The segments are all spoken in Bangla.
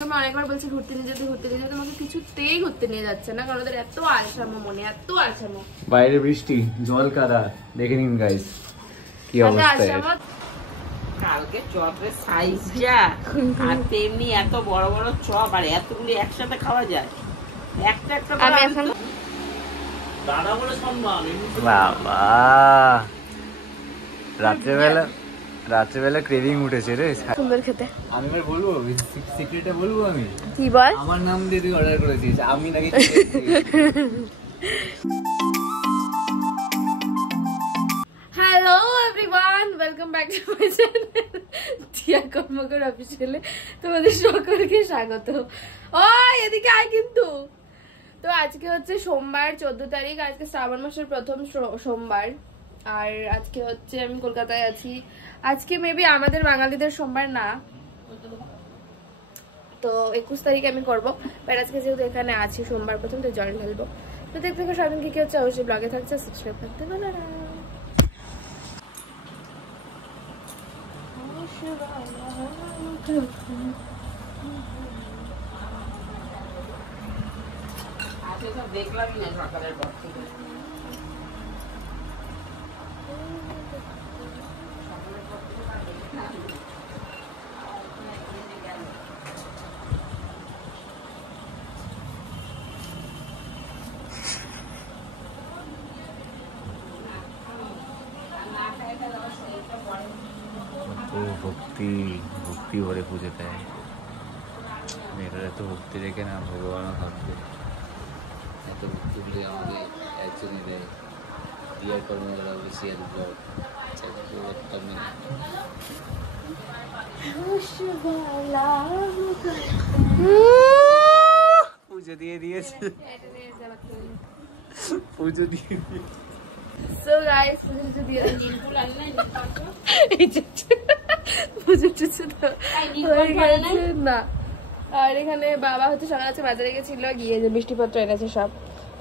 আমি অনেকবার বলছি ঘুরতে নিয়ে যেতে আমাকে কিছুতেই ঘুরতে নিয়ে যাচ্ছে না, কারণ ওদের এত আলসামো, মনে এত আলসামো। বাইরে বৃষ্টি, জল কাদা, দেখে নিন গাইস কি অবস্থা। কালকে চপের সাইজ যা, আর তেমনি এত বড় বড় চপ, আর এতগুলি একসাথে খাওয়া যায়? একটা একটা আমি এখন দাদা বলে সম্মান। বাবা রাত্রেবেলা ক্রেভিং উঠেছে রে সুন্দর খেতে। আমি এবার বলবো সিক্রেটটা বলবো, আমি কি বল? আমার নাম দিয়ে তুই অর্ডার করেছিস, আমি নাকি hello everyone, welcome back to my channel টিয়া কর্মকার অফিসিয়ালে তোমাদের সকলকে স্বাগত। ওই এদিকে আয় কিন্তু। তো আজকে হচ্ছে সোমবার 14 তারিখ, আজকে শ্রাবণ মাসের প্রথম সোমবার, আর আজকে হচ্ছে আমি কলকাতায় আছি। আজকে মেবি আমাদের বাঙালিদের সোমবার না, তো 21 তারিখে আমি করবো, বাট আজকে যেহেতু এখানে আছি সোমবার প্রথম, তো জল ঢালবো। তো দেখতে থাকো সারাদিন কি হচ্ছে, অবশ্যই ব্লগে থাকছে, সাবস্ক্রাইব করতে বলো না। দেখলামই না সকালের পর থেকে। ভক্তি ভরে পুজো দেয় মেয়েরা, এত ভক্তি রেখে না ভগবানও থাকবে। এত ভক্তি বলে আমাকে একজনই দেয়, ডিয়ার কর্মকার অফিসিয়াল ব্লগ পুজো দিয়ে দিয়েছে, পুজো দিয়ে সো গাইস পুজো দিয়ে না। আর এখানে বাবা হচ্ছে সকালে বাজারে গেছিল, গিয়ে যে মিষ্টিপত্র এনেছে সব।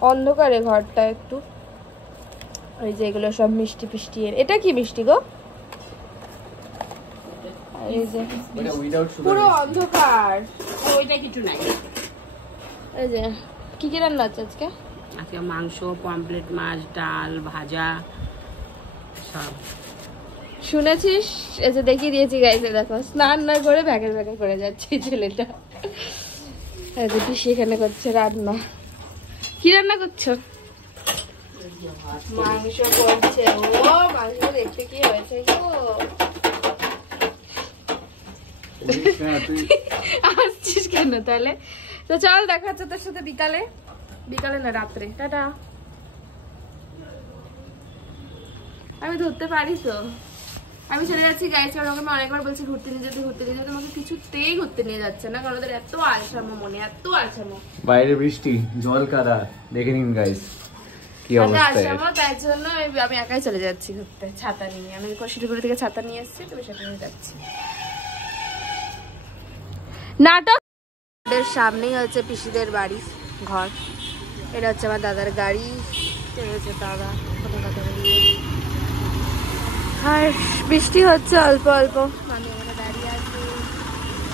অন্ধকারে ঘরটা একটু, ওই যে এগুলো সব মিষ্টি ফিষ্টি। এটা কি মিষ্টি গো? এই যে পুরো অন্ধকার, ওইটা কিছু নাই। এই যে কি কি রান্না আছে আজকে? আজকে মাংস, পমফ্রেট মাছ, ডাল, ভাজা সব। শুনেছিস? এই যে দেখিয়ে দিয়েছি গাইছে, দেখো স্নান না করে ভ্যাকের করে যাচ্ছে ছেলেটা। এই যে পিসি এখানে করছে রান্না। কি রান্না করছো? মাংস করছে। ও মাংস দেখতে কি হয়েছে গো? আসছিস কেন তাহলে? তো চল দেখা হচ্ছে তোর সাথে বিকালে না রাত্রে। টাটা। আমি ধরতে পারি তো, আমি চলে যাচ্ছি গাইস, কারণ ওকে আমি অনেকবার বলছি ঘুরতে নিয়ে যেতে আমাকে কিছুতেই ঘুরতে নিয়ে যাচ্ছে না, কারণ ওদের এত আলসামো, মনে এত আলসামো। বাইরে বৃষ্টি, জল কাদা, দেখে নিন গাইস কি অবস্থা। তাই জন্য আমি একাই চলে যাচ্ছি ঘুরতে, ছাতা নিয়ে। আমি শিলিগুড়ি থেকে ছাতা নিয়ে এসেছি, তো সেটা নিয়ে যাচ্ছি। নাটক সামনেই হচ্ছে পিসিদের বাড়ি ঘর। এটা হচ্ছে আমার দাদার গাড়ি, হচ্ছে দাদা আর বৃষ্টি হচ্ছে অল্প অল্প, আমি এখানে দাঁড়িয়ে আছি।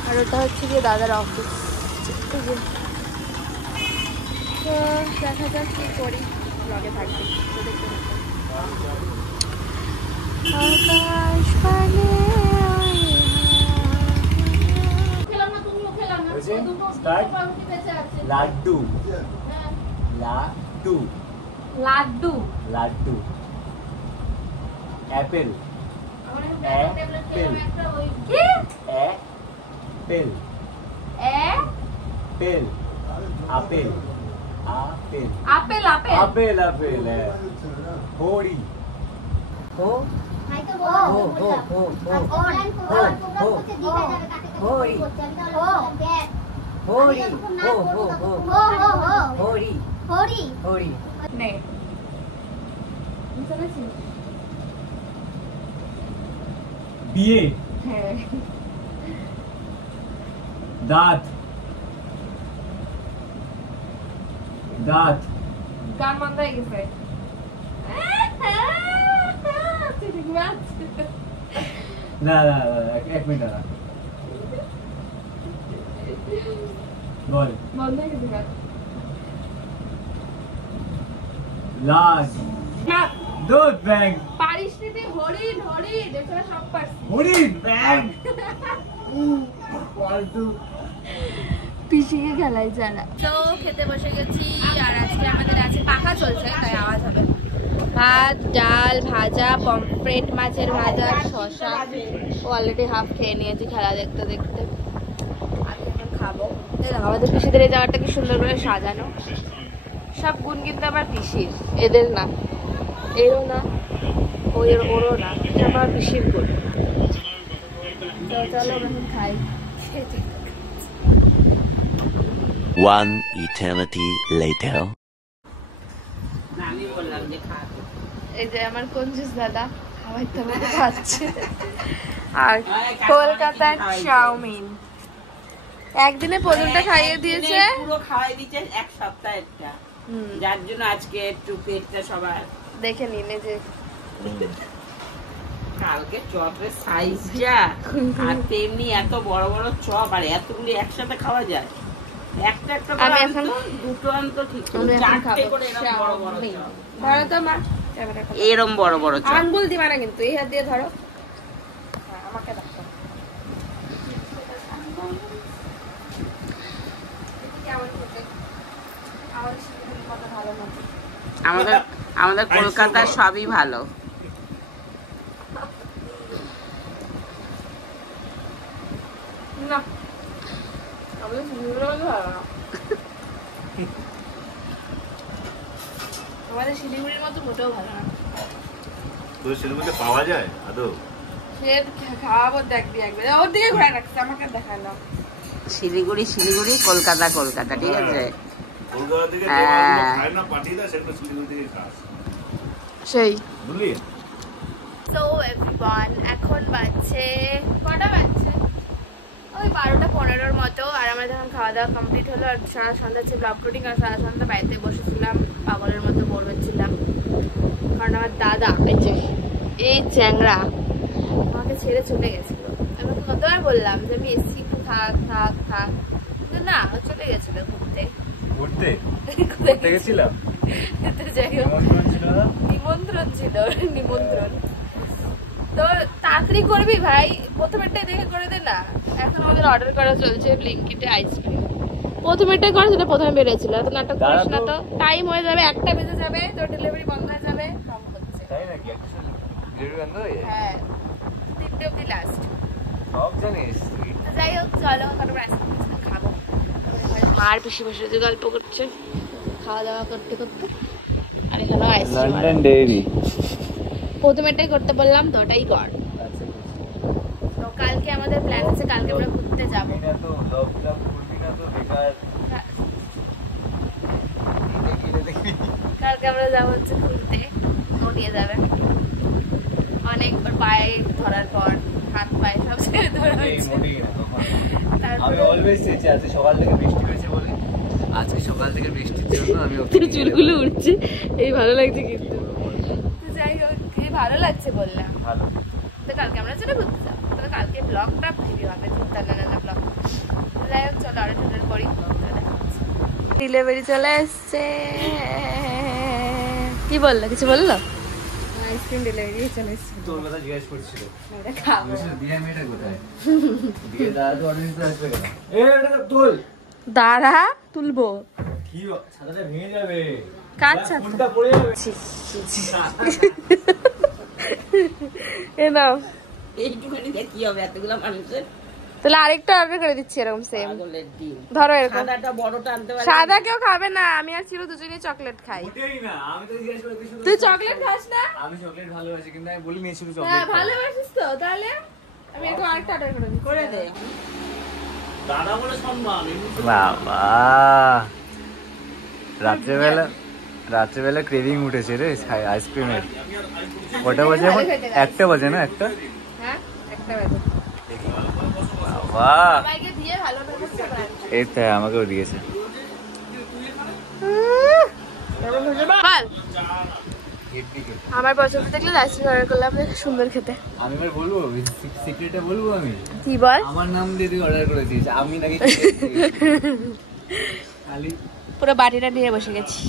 আর ওটা হচ্ছে গিয়ে দাদার অফিস। তো দেখা যাক কি করি, ব্লগে থাকবে তো দেখতে laddu laddu laddu laddu apple apple apple apple apple apple apple apple apple হোড়ি হো বিয়ে দাঁত দাঁত গান বন্ধ হয়ে গেছে। না না এক মিনিট না, বল বন্ধ হয়ে গেছে কাজ। লাস্ট দুধ ব্যাগ পারিস নি তুই, হরিণ হরিণ এছাড়া সব পারছিস। হরিণ ব্যাগ ফালতু পিসিকে খেলাই যারা। তো খেতে বসে গেছি আর আজকে আমাদের আছে পাখা চলছে তাই আওয়াজ হবে। ভাত ডাল ভাজা পমফ্রেট মাছের ভাজা শসা। ও অলরেডি হাফ খেয়ে নিয়েছি খেলা দেখতে দেখতে। আমি এখন খাবো। আমাদের পিসিদের এই জায়গাটা কি সুন্দর করে সাজানো। সব গুণ কিন্তু আমার পিসির, এদের না, এরও না, ওরও না, এটা আমার পিসির গুণ। তো চলো এখন খাই। One eternity later. আমি বললাম যে খাবো। এই যে আমার কঞ্জুস দাদা খাবার দাবার খাচ্ছে। আর কলকাতার চাউমিন একদিনে প্রথমটা খাইয়ে দিয়েছে, পুরো খাওয়াই দিয়েছে এক সপ্তাহেরটা। যার জন্য আজকে একটু পেটটা সবার দেখে নিলে যে কালকে চপের সাইজ যা, আর তেমনি এত বড় বড় চপ, আর এতগুলি একসাথে খাওয়া যায়? একটা একটা আমি করে এখন আনতো, দুটো আনতো ঠিক ছিল, আমি এখন চারটে খাবো করে এরকম বড় বড় চাউমিন। চপ। ধরো তো মা ক্যামেরা করো। এরম বড় বড় চপ। আঙ্গুল দিবা না কিন্তু, এই হাত দিয়ে ধরো। হ্যাঁ, আমাকে দেখো কেমন খেতে। আমার শিশুদের কত ভালো না। আমাদের আমাদের কলকাতার সবই ভালো। না আমাদের শিলিগুড়ির মতো ভালো না। আমাদের শিলিগুড়ির মতো মোটেও ভালো না। তো সিনেমাতে পাওয়া যায় আদৌ? সে খাওয়াবো, দেখবি একবার। ওর দিকে ঘুরে রাখছে, আমাকে দেখালো। শিলিগুড়ি শিলিগুড়ি, কলকাতা কলকাতা, ঠিক আছে? কলকাতা থেকে যে হ্যাঁ। মাছগুলো খায় না পাঠিয়ে দেয়, সেগুলো শিলিগুড়ি থেকে খাস, সেই বুঝলি? তো এভরিওয়ান এখন বাজছে কটা বাজছে ওই 12:15 মতো। আর আমরা যখন খাওয়া দাওয়া কমপ্লিট হলো আর সারা সন্ধ্যা ছিল আপলোডিং, আর সারা সন্ধ্যা বাড়িতে বসেছিলাম পাগলের মতো বোর হচ্ছিলাম। কারণ আমার দাদা এই চ্যাংড়া আমাকে ছেড়ে চলে গেছিল। আমাকে কতবার বললাম যে আমি এসি থাক থাক থাক, কিন্তু না, ও চলে গেছিল ঘুরতে। ঘুরতে কোথায় ঘুরতে গেছিলাম, তো যাই হোক, নিমন্ত্রণ ছিল না? নিমন্ত্রণ ছিল, নিমন্ত্রণ। তো তাড়াতাড়ি করবি ভাই, প্রথমেরটাই দেখে করে দে না। এখন আমাদের অর্ডার করা চলছে ব্লিঙ্কিটে আইসক্রিম। প্রথমেরটাই করে, সেটা প্রথমে বেরিয়েছিল। এত নাটক করিস না তো, টাইম হয়ে যাবে, 1টা বেজে যাবে, তোর ডেলিভারি বন্ধ হয়ে যাবে। সব হচ্ছে তাই নাকি? ডেলিভারি বন্ধ হয়ে যায়? হ্যাঁ, 3টে অব্দি লাস্ট। সব জানিস তুই? তো যাই হোক, চলো তারপর আইসক্রিম খাবো। মার পিসি বসে যে গল্প করছে খাওয়া দাওয়া করতে করতে। আর এখানে আইসক্রিম লন্ডন ডেইরি। প্রথমেরটাই করতে বললাম তো, ওটাই কর। তো কালকে আমাদের প্ল্যান আছে, কালকে আমরা ঘুরতে যাব। না তো লব ক্লাব করবি না তো বেকার। কালকে আমরা যাবো হচ্ছে ঘুরতে, নড়িয়ে যাবে। অনেকবার পায়ে ধরার পর হাত পায়ে সব ছেড়ে ধরা এই হচ্ছে। মোটেই না তখন। আমি তারপরে অলওয়েজ চেয়েছি আজকে সকাল থেকে বৃষ্টি হয়েছে বলে, আজকে সকাল থেকে বৃষ্টির জন্য আমি ওকে তোর নিয়ে চুলগুলো যাবো। উঠছে, এই ভালো লাগছে কিন্তু। তো যাই হোক, এই ভালো লাগছে বললাম। ভালো। তো কালকে আমরা চলে ঘুরতে যাবো। তবে কালকে ব্লগটা হেভি হবে, ঘুরতে না ব্লগ। যাই হোক, চলো আরো টোটাল করি। ডেলিভারি চলে এসছে। কি বললো, কিছু বললো? আইসক্রিম ডেলিভারি চলে এসছে। তোর কথা জিজ্ঞেস করছিল। খাবো। দিয়া মেয়েটা কোথায়? দিয়ে দাঁড়া তো অনেক তো আসবে কেন? এটা তোল। দাঁড়া, তুলবো। কি ছাতাটা ভেঙে যাবে। কার ছাতা? ফোনটা পড়ে যাবে। এ নাও। এইটুখানি দিয়ে কি হবে এতগুলো মানুষের? তাহলে আরেকটা অর্ডার করে দিচ্ছি এরকম সেম। পাগলের ডিম। ধরো এরকম। সাদাটা বড়টা আনতে পারলে সাদা কেউ খাবে না, আমি আর চিরু দুজনেই চকলেট খাই। ওটাই না, আমি তো জিজ্ঞেস করতে শুধু। তুই চকলেট খাস না? আমি চকলেট ভালোবাসি, কিন্তু আমি বলি নিয়ে শুধু হ্যাঁ, চকলেট। ভালোবাসিস তো, তাহলে আমি এরকম আরেকটা অর্ডার করে দিচ্ছি। করে দে। দাদা বলে সম্মান, বাবা, রাত্রেবেলা ক্রেভিং উঠেছে রে আইসক্রিমের। কটা বাজে এখন? 1টা বাজে না? 1টা? হ্যাঁ, একটা বাজে। বাবা, সবাইকে দিয়ে ভালো ব্যবস্থা করে আনছি। এই তো আমাকেও দিয়েছে। বল। আমার পছন্দ দেখলে আইসক্রিম অর্ডার করলাম, সুন্দর খেতে। আমি এবার বলবো সিক্রেটটা বলবো আমি কি বল? আমার নাম দিয়ে তুই অর্ডার করেছিস, আমি নাকি খালি পুরো বাটিটা নিয়ে বসে গেছি।